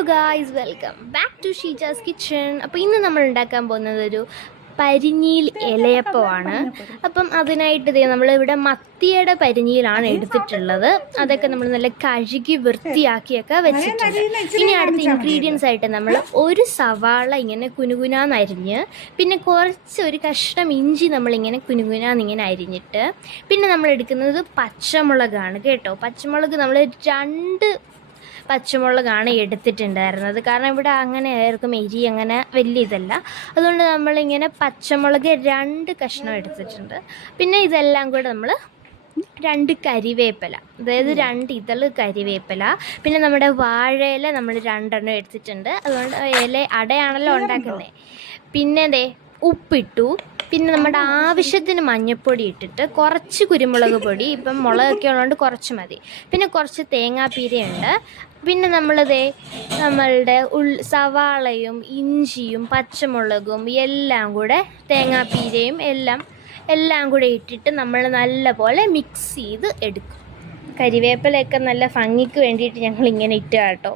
Hello guys welcome back to Sheeja's kitchen അപ്പോൾ ഇന്ന് നമ്മൾ ഉണ്ടാക്കാൻ പോകുന്നത് ഒരു പരിഞ്ഞീൽ ഇലയപ്പമാണ്. അപ്പം അതിനായിട്ട് ഇതേ നമ്മളിവിടെ മത്തിയുടെ പരിഞ്ഞിയിലാണ് എടുത്തിട്ടുള്ളത്. അതൊക്കെ നമ്മൾ നല്ല കഴുകി വൃത്തിയാക്കിയൊക്കെ വെച്ചിട്ടുണ്ട്. ഇനി അടുത്ത ഇൻഗ്രീഡിയൻസ് ആയിട്ട് നമ്മൾ ഒരു സവാള ഇങ്ങനെ കുനുകുനാന്നരിഞ്ഞ് പിന്നെ കുറച്ച് ഒരു കഷ്ണം ഇഞ്ചി നമ്മളിങ്ങനെ കുനുകുനാന്നിങ്ങനെ അരിഞ്ഞിട്ട് പിന്നെ നമ്മൾ എടുക്കുന്നത് പച്ചമുളകാണ് കേട്ടോ. പച്ചമുളക് നമ്മൾ രണ്ട് പച്ചമുളകാണ് എടുത്തിട്ടുണ്ടായിരുന്നത്. കാരണം ഇവിടെ അങ്ങനെ ആർക്കും എരി അങ്ങനെ വലിയ ഇതല്ല. അതുകൊണ്ട് നമ്മളിങ്ങനെ പച്ചമുളക് രണ്ട് കഷ്ണം എടുത്തിട്ടുണ്ട്. പിന്നെ ഇതെല്ലാം കൂടെ നമ്മൾ രണ്ട് കരിവേപ്പില അതായത് രണ്ട് ഇതൾ കരിവേപ്പില. പിന്നെ നമ്മുടെ വാഴയില നമ്മൾ രണ്ടെണ്ണം എടുത്തിട്ടുണ്ട്. അതുകൊണ്ട് ഇല അടയാണല്ലോ ഉണ്ടാക്കുന്നത് പിന്നെ ദേ ഉപ്പിട്ടു. പിന്നെ നമ്മുടെ ആവശ്യത്തിന് മഞ്ഞൾപ്പൊടി ഇട്ടിട്ട് കുറച്ച് കുരുമുളക് പൊടി ഇപ്പം മുളകൊക്കെ ഉള്ളതുകൊണ്ട് കുറച്ച് മതി. പിന്നെ കുറച്ച് തേങ്ങാപ്പീരയുണ്ട്. പിന്നെ നമ്മളതേ നമ്മളുടെ ഉൾ സവാളയും ഇഞ്ചിയും പച്ചമുളകും എല്ലാം കൂടെ തേങ്ങാപ്പീരയും എല്ലാം എല്ലാം കൂടെ ഇട്ടിട്ട് നമ്മൾ നല്ലപോലെ മിക്സ് ചെയ്ത് എടുക്കും. കരിവേപ്പിലയൊക്കെ നല്ല ഭംഗിക്ക് വേണ്ടിയിട്ട് ഞങ്ങൾ ഇങ്ങനെ ഇട്ട് കേട്ടോ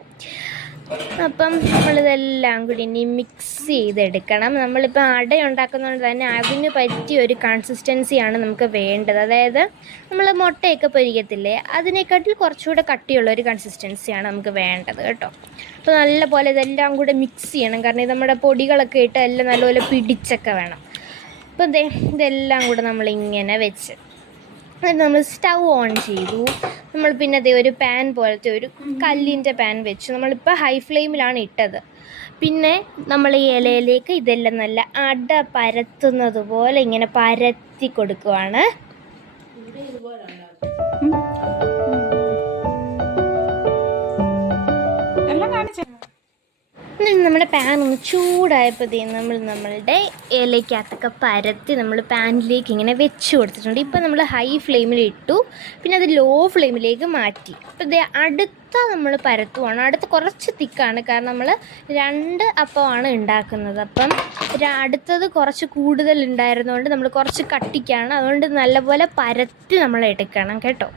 അപ്പം നമ്മളിതെല്ലാം കൂടി ഇനി മിക്സ് ചെയ്തെടുക്കണം. നമ്മളിപ്പോൾ അട ഉണ്ടാക്കുന്നതുകൊണ്ട് തന്നെ അതിന് പറ്റിയ ഒരു കൺസിസ്റ്റൻസിയാണ് നമുക്ക് വേണ്ടത്. അതായത് നമ്മൾ മുട്ടയൊക്കെ പൊരിക്കത്തില്ലേ അതിനെക്കാട്ടിൽ കുറച്ചുകൂടെ കട്ടിയുള്ള ഒരു കൺസിസ്റ്റൻസിയാണ് നമുക്ക് വേണ്ടത് കേട്ടോ. അപ്പോൾ നല്ലപോലെ ഇതെല്ലാം കൂടെ മിക്സ് ചെയ്യണം. കാരണം ഇത് നമ്മുടെ പൊടികളൊക്കെ ഇട്ട് എല്ലാം നല്ലപോലെ പിടിച്ചൊക്കെ വേണം. അപ്പോൾ ഇതേ ഇതെല്ലാം കൂടെ നമ്മളിങ്ങനെ വെച്ച്. നമ്മൾ സ്റ്റൗ ഓൺ ചെയ്തു. നമ്മൾ പിന്നെ അതേ ഒരു പാൻ പോലത്തെ ഒരു കല്ലിന്റെ പാൻ വെച്ചു. നമ്മളിപ്പോൾ ഹൈ ഫ്ലെയിമിലാണ് ഇട്ടത്. പിന്നെ നമ്മൾ ഈ ഇലയിലേക്ക് ഇതെല്ലാം നല്ല അട പരത്തുന്നത് പോലെ ഇങ്ങനെ പരത്തി കൊടുക്കുവാണ്. എല്ലാം നമ്മുടെ പാൻ ഒന്ന് ചൂടായപ്പോഴത്തേക്കും നമ്മൾ നമ്മളുടെ ഇലയ്ക്കകത്തൊക്കെ പരത്തി നമ്മൾ പാനിലേക്ക് ഇങ്ങനെ വെച്ച് കൊടുത്തിട്ടുണ്ട്. ഇപ്പം നമ്മൾ ഹൈ ഫ്ലെയിമിൽ ഇട്ടു. പിന്നെ അത് ലോ ഫ്ലെയിമിലേക്ക് മാറ്റി. അപ്പോൾ ഇത് അടുത്ത നമ്മൾ പരത്തുവാണ്. അടുത്ത് കുറച്ച് തിക്കാണ്. കാരണം നമ്മൾ രണ്ട് അപ്പമാണ് ഉണ്ടാക്കുന്നത്. അപ്പം അടുത്തത് കുറച്ച് കൂടുതൽ ഉണ്ടായിരുന്നതുകൊണ്ട് നമ്മൾ കുറച്ച് കട്ടിക്കാണ്. അതുകൊണ്ട് നല്ലപോലെ പരത്തി നമ്മൾ എടുക്കണം. കേട്ടോ?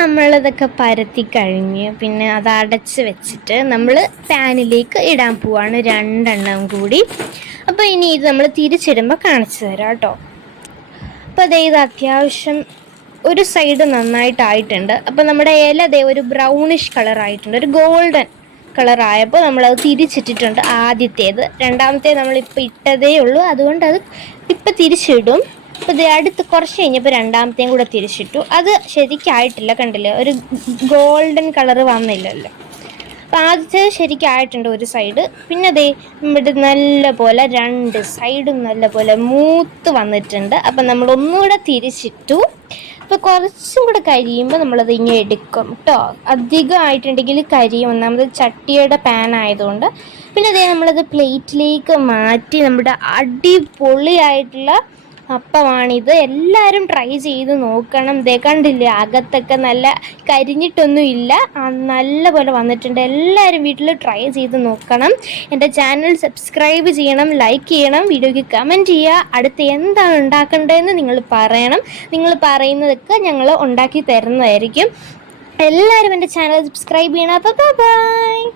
നമ്മളിതൊക്കെ പരത്തി കഴിഞ്ഞ് പിന്നെ അത് അടച്ച് വെച്ചിട്ട് നമ്മൾ പാനിലേക്ക് ഇടാൻ പോവാണ് രണ്ടെണ്ണം കൂടി. അപ്പോൾ ഇനി ഇത് നമ്മൾ തിരിച്ചിടുമ്പോൾ കാണിച്ചു തരാം കേട്ടോ. അപ്പോൾ അതേ ഇത് അത്യാവശ്യം ഒരു സൈഡ് നന്നായിട്ടായിട്ടുണ്ട്. അപ്പോൾ നമ്മുടെ ഇല അതേ ഒരു ബ്രൗണിഷ് കളറായിട്ടുണ്ട്. ഒരു ഗോൾഡൻ കളർ ആയപ്പോൾ നമ്മളത് തിരിച്ചിട്ടിട്ടുണ്ട് ആദ്യത്തേത്. രണ്ടാമത്തേത് നമ്മളിപ്പോൾ ഇട്ടതേ ഉള്ളൂ. അതുകൊണ്ട് അത് ഇപ്പം തിരിച്ചിടും. അപ്പോൾ ഇത് അടുത്ത് കുറച്ച് കഴിഞ്ഞപ്പോൾ രണ്ടാമത്തെയും കൂടെ തിരിച്ചിട്ടു. അത് ശരിക്കായിട്ടില്ല കണ്ടില്ലേ? ഒരു ഗോൾഡൻ കളർ വന്നില്ലല്ലോ. അപ്പോൾ ആദ്യത്തേത് ശരിക്കായിട്ടുണ്ട് ഒരു സൈഡ്. പിന്നെ അതേ നമ്മുടെ നല്ല പോലെ രണ്ട് സൈഡും നല്ല പോലെ മൂത്ത് വന്നിട്ടുണ്ട്. അപ്പം നമ്മൾ ഒന്നുകൂടെ തിരിച്ചിട്ടു. അപ്പോൾ കുറച്ചും കൂടെ കരിയുമ്പോൾ നമ്മളത് ഇങ്ങനെ എടുക്കും കേട്ടോ അധികം ആയിട്ടുണ്ടെങ്കിൽ കരിയും. ഒന്നാമത് ചട്ടിയുടെ പാൻ ആയതുകൊണ്ട്. പിന്നെ അതേ നമ്മളത് പ്ലേറ്റിലേക്ക് മാറ്റി നമ്മുടെ അടിപൊളിയായിട്ടുള്ള അപ്പമാണിത്. എല്ലാവരും ട്രൈ ചെയ്ത് നോക്കണം. ദേ കണ്ടില്ലേ അകത്തൊക്കെ നല്ല കരിഞ്ഞിട്ടൊന്നും ഇല്ല. നല്ല പോലെ വന്നിട്ടുണ്ട്. എല്ലാവരും വീട്ടിൽ ട്രൈ ചെയ്ത് നോക്കണം. എന്റെ ചാനൽ സബ്സ്ക്രൈബ് ചെയ്യണം ലൈക്ക് ചെയ്യണം വീഡിയോയ്ക്ക് കമന്റ് ചെയ്യുക. അടുത്ത് എന്താണ് ഉണ്ടാക്കേണ്ടതെന്ന് നിങ്ങൾ പറയണം. നിങ്ങൾ പറയുന്നതൊക്കെ ഞങ്ങൾ ഉണ്ടാക്കി തരുന്നതായിരിക്കും. എല്ലാവരും എന്റെ ചാനൽ സബ്സ്ക്രൈബ് ചെയ്യണം. അപ്പോൾ ബൈ